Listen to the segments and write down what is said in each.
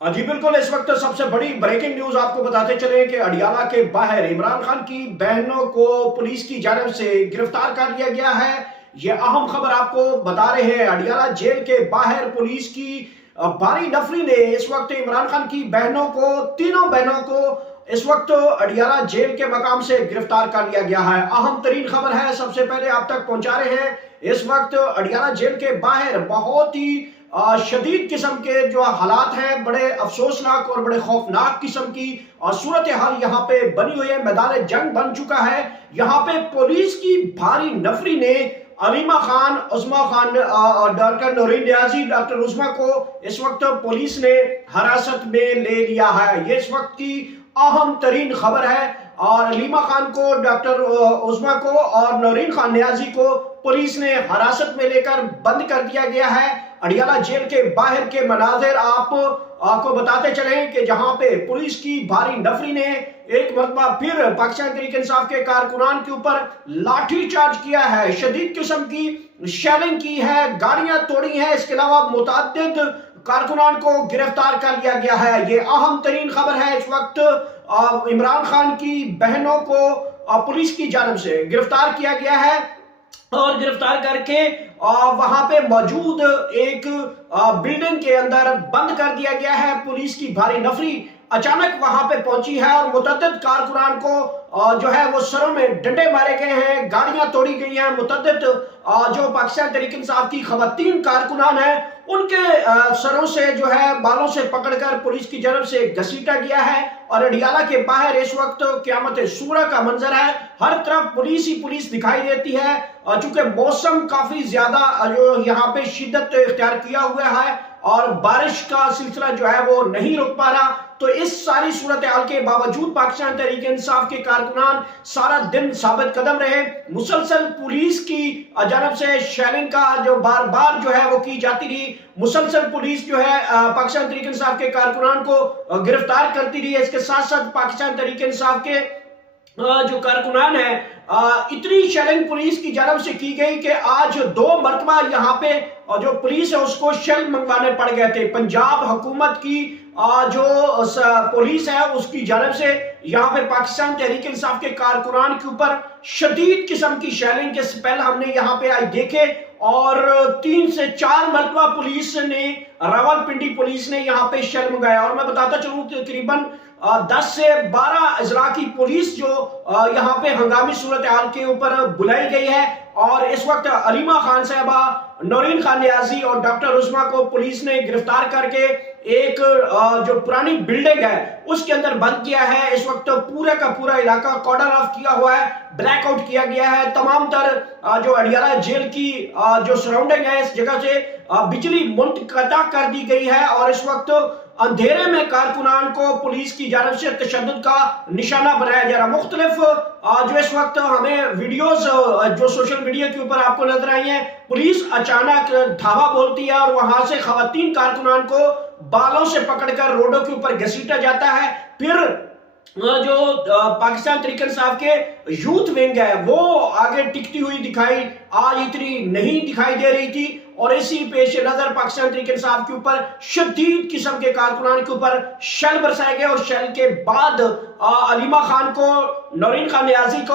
जी बिल्कुल। इस वक्त सबसे बड़ी ब्रेकिंग न्यूज आपको बताते चले कि अडियाला के बाहर इमरान खान की बहनों को पुलिस की जानिब से गिरफ्तार कर लिया गया है। ये अहम खबर आपको बता रहे हैं। अडियाला जेल के बाहर पुलिस की भारी नफरी ने इस वक्त इमरान खान की बहनों को, तीनों बहनों को इस वक्त अडियाला जेल के मकाम से गिरफ्तार कर लिया गया है। अहम तरीन खबर है, सबसे पहले आप तक पहुंचा रहे हैं। इस वक्त अडियाला जेल के बाहर बहुत ही शदीद किस्म के जो हालात हैं, बड़े अफसोसनाक और बड़े खौफनाक किस्म की सूरत हाल यहाँ पे बनी हुई है। मैदान जंग बन चुका है। यहाँ पे पुलिस की भारी नफरी ने अलीमा खान, उस्मा खान और डॉक्टर नौरीन नियाजी, डॉक्टर उस्मा को इस वक्त पुलिस ने हिरासत में ले लिया है। ये इस वक्त की अहम तरीन खबर है। और अलीमा खान को, डॉक्टर उस्मा को और नौरीन खान नियाजी को पुलिस ने हिरासत में लेकर बंद कर दिया गया है। अडियाला जेल के बाहर के मनाजिर आपको बताते चले कि जहां पे पुलिस की भारी नफरी ने एक मरतबा फिर पाकिस्तान तहरीक इंसाफ के कारकुनान के ऊपर लाठी चार्ज किया है, शदीद किस्म की शेलिंग की है, गाड़ियां तोड़ी हैं। इसके अलावा मुतअद्दिद कारकुनान को गिरफ्तार कर लिया गया है। ये अहम तरीन खबर है। इस वक्त इमरान खान की बहनों को पुलिस की जानिब से गिरफ्तार किया गया है और गिरफ्तार करके वहां पे मौजूद एक बिल्डिंग के अंदर बंद कर दिया गया है। पुलिस की भारी नफरी अचानक वहां पे पहुंची है और मुतअद्दिद कारकुनान को जो है वो सरों में डंडे मारे गए हैं, गाड़ियां तोड़ी गई हैं। मुतअद्दिद जो पाकिस्तान तहरीक इंसाफ की खवातीन कारकुनान है, उनके सरों से जो है बालों से पकड़कर पुलिस की जानब से घसीटा गया है। और अडियाला के बाहर इस वक्त क़यामत सूरा का मंजर है। हर तरफ पुलिस ही पुलिस दिखाई देती है। चूंकि मौसम काफी ज्यादा जो यहाँ पे शिद्दत इख्तियार किया हुआ है और बारिश का सिलसिला जो है वो नहीं रुक पा रहा, तो इस सारी सूरत हाल के बावजूद पाकिस्तान तहरीक इंसाफ के कारकुनान सारा दिन साबित कदम रहे। मुसलसल पुलिस की जानब से शेलिंग का जो बार बार जो है वो की जाती रही। मुसलसल पुलिस जो है पाकिस्तान तहरीक इंसाफ के कारकुनान को गिरफ्तार करती रही है। इसके साथ साथ पाकिस्तान तहरीक इंसाफ के जो कारकुनान है, इतनी शेलिंग पुलिस की जानब से की गई कि आज 2 मरतबा यहाँ पे जो पुलिस है उसको शेल मंगवाने पड़ गए थे। पंजाब हुकूमत की जो पुलिस है उसकी जानब से यहाँ पे पाकिस्तान तहरीक इंसाफ के कारकुनान के ऊपर शदीद किस्म की शेलिंग के स्पेल हमने यहाँ पे आज देखे। और 3 से 4 मरतबा पुलिस ने, रावलपिंडी पुलिस ने यहाँ पे शेल मंगाया। और मैं बताता चलूं तकरीबन 10 से 12 अजला की पुलिस जो यहाँ पे हंगामी सूरत हाल के ऊपर बुलाई गई है। और इस वक्त अलीमा खान साहबा, नौरीन खान नियाजी और डॉक्टर उस्मा को पुलिस ने गिरफ्तार करके एक जो पुरानी बिल्डिंग है उसके अंदर बंद किया है। इस वक्त पूरा का पूरा इलाका कॉर्डन ऑफ किया हुआ है, ब्लैकआउट किया गया है। तमाम तर जो अडियाला जेल की जो सराउंडिंग है, इस जगह से बिजली मुंतक़ता कर दी गई है। और इस वक्त अंधेरे में कारकुनान को पुलिस की जानब से तशद्दुद का निशाना बनाया जा रहा। मुख्तलिफ जो इस वक्त हमें वीडियोस जो सोशल मीडिया के ऊपर आपको नजर आई है, पुलिस अचानक धावा बोलती है और वहां से खवातीन कारकुनान को बालों से पकड़कर रोडों के ऊपर घसीटा जाता है। फिर जो पाकिस्तान तहरीक इंसाफ के यूथ विंग है वो आगे टिकती हुई दिखाई आज इतनी नहीं दिखाई दे रही थी। और इसी पेश नजर पाकिस्तान तहरीक इंसाफ के ऊपर शदीद किस्म के कारकुनान के ऊपर शेल बरसाए गए। और शेल के बाद अलीमा खान को, नौरीन खान नियाजी को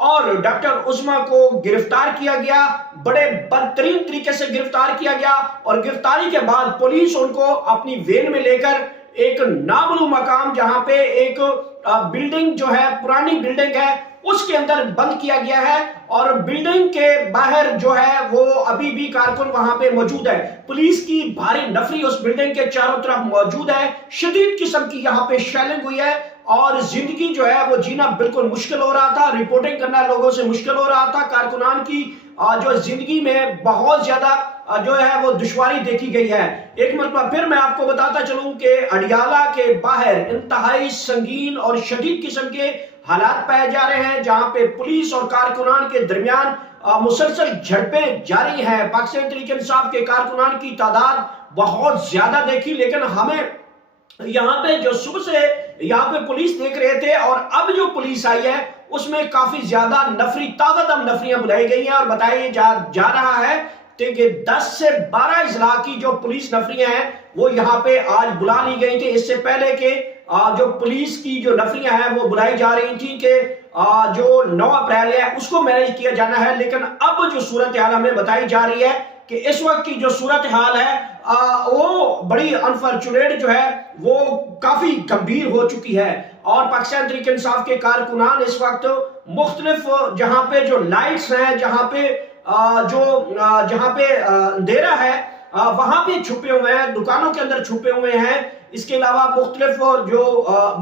और डॉक्टर उस्मा को गिरफ्तार किया गया। बड़े बदतरीन तरीके से गिरफ्तार किया गया। और गिरफ्तारी के बाद पुलिस उनको अपनी वेन में लेकर एक नामालूम मकाम, जहां पे एक बिल्डिंग जो है, पुरानी बिल्डिंग है, उसके अंदर बंद किया गया है। और बिल्डिंग के बाहर जो है वो अभी भी कारकुन वहां पे मौजूद है। पुलिस की भारी नफरी उस बिल्डिंग के चारों तरफ मौजूद है। शदीद किस्म की यहाँ पे शेलिंग हुई है और जिंदगी जो है वो जीना बिल्कुल मुश्किल हो रहा था। रिपोर्टिंग करना लोगों से मुश्किल हो रहा था। कारकुनान की जो जिंदगी में बहुत ज्यादा जो है वो दुश्वारी देखी गई है। एक मरतबा फिर मैं आपको बताता चलूं कि अडियाला के बाहर इंतहाई संगीन और शदीद किस्म के हालात पाए जा रहे हैं, जहां पे पुलिस और कारकुनान के दरमियान मुसलसल झड़पें जारी हैं। पाकिस्तान तहरीक इंसाफ के कारकुनान की तादाद बहुत ज्यादा देखी, लेकिन हमें यहाँ पे जो सुबह से यहाँ पे पुलिस देख रहे थे और अब जो पुलिस आई है उसमें काफी ज्यादा नफरी, ताकतम नफरियां बुलाई गई हैं। और बताया जा रहा है کہ 10 سے 12 اضلاع کی جو پولیس نفریاں ہیں وہ یہاں پہ آج بلا لی گئی تھی، اس سے پہلے کہ جو پولیس کی جو نفریاں ہیں وہ بلائی جا رہی تھی کہ جو 9 اپریل ہے اس کو مینیج کیا جانا ہے، لیکن اب جو صورتحال ہمیں بتائی جا رہی ہے کہ اس وقت کی جو صورتحال ہے وہ بڑی انفارچونیٹ جو ہے وہ کافی گمبھیر ہو چکی ہے، اور پاکستان تحریک انصاف کے کارکنان اس وقت مختلف جہاں پہ جو لائٹس ہیں، جہاں پہ اندھیرا ہے وہاں پہ چھپے ہوئے ہیں، دکانوں کے اندر چھپے ہوئے ہیں، اس کے علاوہ مختلف جو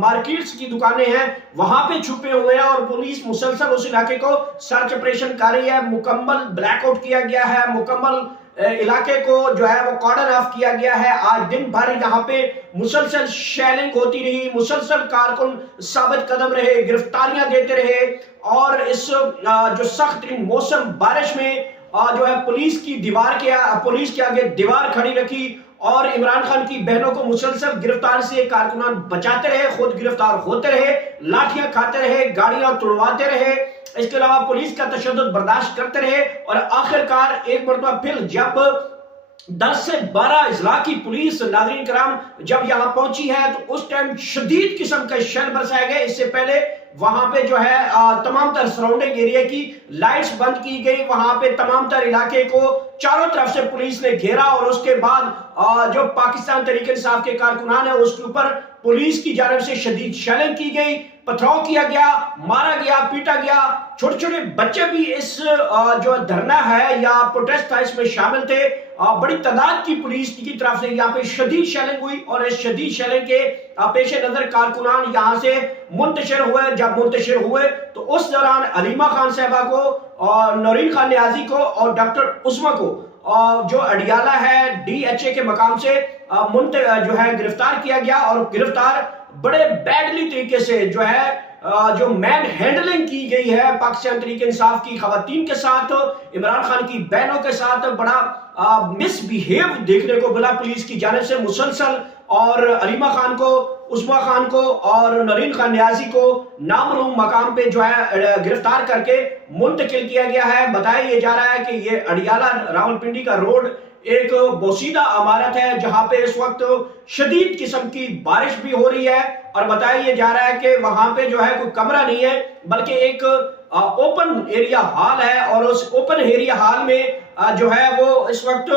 مارکیٹس کی دکانیں ہیں وہاں پہ چھپے ہوئے ہیں، اور پولیس مسلسل اس علاقے کو سرچ آپریشن کر رہی ہے، مکمل بلیک آؤٹ کیا گیا ہے، مکمل علاقے کو جو ہے وہ کارڈن آف کیا گیا ہے۔ آج دن بھر یہاں پہ مسلسل شیلنگ ہوتی رہی، مسلسل کارکن ثابت قدم رہے، گرفتاریاں دیتے رہے، اور اس جو سخت ترین موسم بارش میں جو ہے پولیس کے آگے دیوار کھڑی رکھی، اور عمران خان کی بہنوں کو مسلسل گرفتار سے کارکنان بچاتے رہے، خود گرفتار ہوتے رہے، لاٹھیاں کھاتے رہے، گاڑیاں توڑواتے رہے، اس کے علاوہ پولیس کا تشدد برداشت کرتے رہے، اور آخرکار ایک مرتبہ پھر جب 10 سے 12 اضلاع کی پولیس ناظرین کرام جب یہاں پہنچی ہے تو اس ٹائم شدید قسم کا شیل برسائے گئے۔ اس سے پہلے وہاں پہ جو ہے تمام تر سراؤنڈنگ ایریا کی لائٹس بند کی گئی، وہاں پہ تمام تر علاقے کو چاروں طرف سے پولیس نے گھیرا، اور اس کے بعد جو پاکستان تحریک انصاف کے کارکنان ہیں اس کے اوپر پولیس کی جانب سے شدید شیلنگ کی گئی، پتھراؤ کیا گیا، مارا گیا، پیٹا گیا، چھوٹے چھوٹے بچے بھی اس جو دھرنا ہے یا پروٹیسٹ تھا اس میں شامل تھے۔ بڑی تعداد کی پولیس کی طرف سے یہاں پہ شدید شیلنگ ہوئی، اور اس شدید شیلنگ کے پیش نظر کارکنان یہاں سے منتشر ہوئے۔ جب منتشر ہوئے تو اس دوران علیمہ خان صاحبہ کو اور نورین خان نیازی کو اور ڈاکٹر عظمیٰ کو جو اڈیالہ ہے DHA کے مقام سے جو ہے گرفتار کیا گیا، اور گرفتار بڑے بیڈلی طریقے سے جو ہے جو مین ہینڈلنگ کی گئی ہے پاکستان تحریک انصاف کی خواتین کے ساتھ، عمران خان کی بہنوں کے ساتھ بڑا مس بیہیو دیکھنے کو ملا پولیس کی جانب سے مسلسل، اور علیمہ خان کو، عظمیٰ خان کو اور نورین خان نیازی کو نامعلوم مقام پہ جو ہے گرفتار کر کے منتقل کیا گیا ہے۔ بتایا یہ جا رہا ہے کہ یہ اڈیالہ راولپنڈی کا روڈ ایک بوسیدہ عمارت ہے جہاں پہ اس وقت شدید قسم کی بارش بھی ہو رہی ہے، اور بتایا یہ جا رہا ہے کہ وہاں پہ جو ہے کوئی کمرہ نہیں ہے بلکہ ایک اوپن ایریا ہال ہے، اور اس اوپن ایریا ہال میں جو ہے وہ اس وقت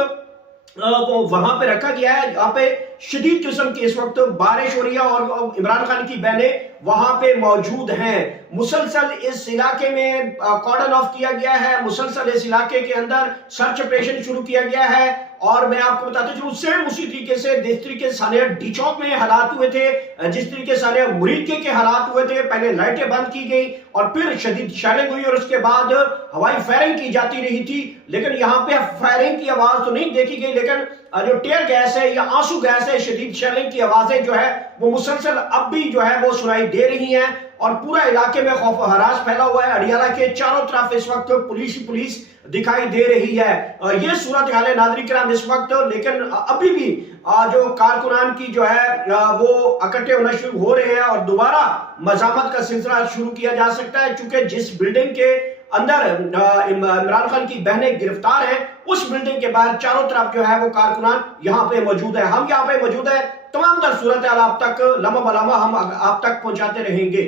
وہاں پہ رکھا گیا ہے، جہاں پہ شدید قسم کی اس وقت بارش ہو رہی ہے، اور عمران خان کی بہنیں وہاں پہ موجود ہیں۔ مسلسل اس علاقے میں کارڈن آف کیا گیا ہے، مسلسل اس علاقے کے اندر سرچ آپریشن شروع کیا گیا ہے، اور میں آپ کو بتاتا چلوں سیم اسی طریقے سے جس طریقے سے سانحہ ڈی چوک میں حالات ہوئے تھے، جس طریقے سے سانحہ مریدکے کے حالات ہوئے تھے، پہلے لائٹیں بند کی گئی اور پھر شدید شیلنگ ہوئی، اور اس کے بعد ہوائی فائرنگ کی جاتی رہی تھی، لیکن یہاں پہ فائرنگ کی آواز تو نہیں دیکھی گئی، لیکن جو ٹیئر گیس ہے یا آنسو گیس ہے، شدید شیلنگ کی آوازیں جو ہے وہ مسلسل اب بھی جو ہے وہ سنائی دے رہی ہیں، اور پورا علاقے میں خوف و ہراس پھیلا ہوا ہے۔ اڈیالہ کے چاروں طرف اس وقت پولیس دکھائی دے رہی ہے، اور یہ صورتحال ہے ناظرین کرام اس وقت، لیکن ابھی بھی جو کارکنان کی جو ہے وہ اکٹھے ہونا شروع ہو رہے ہیں، اور دوبارہ مزاحمت کا سلسلہ شروع کیا جا سکتا ہے، چونکہ جس بلڈنگ کے اندر عمران خان کی بہنیں گرفتار ہیں اس بلڈنگ کے باہر چاروں طرف جو ہے وہ کارکنان یہاں پہ موجود ہیں۔ ہم یہاں پہ موجود ہیں، تمام تر صورتحال آپ تک لمحہ بلمحہ ہم آپ تک پہنچاتے رہیں گے۔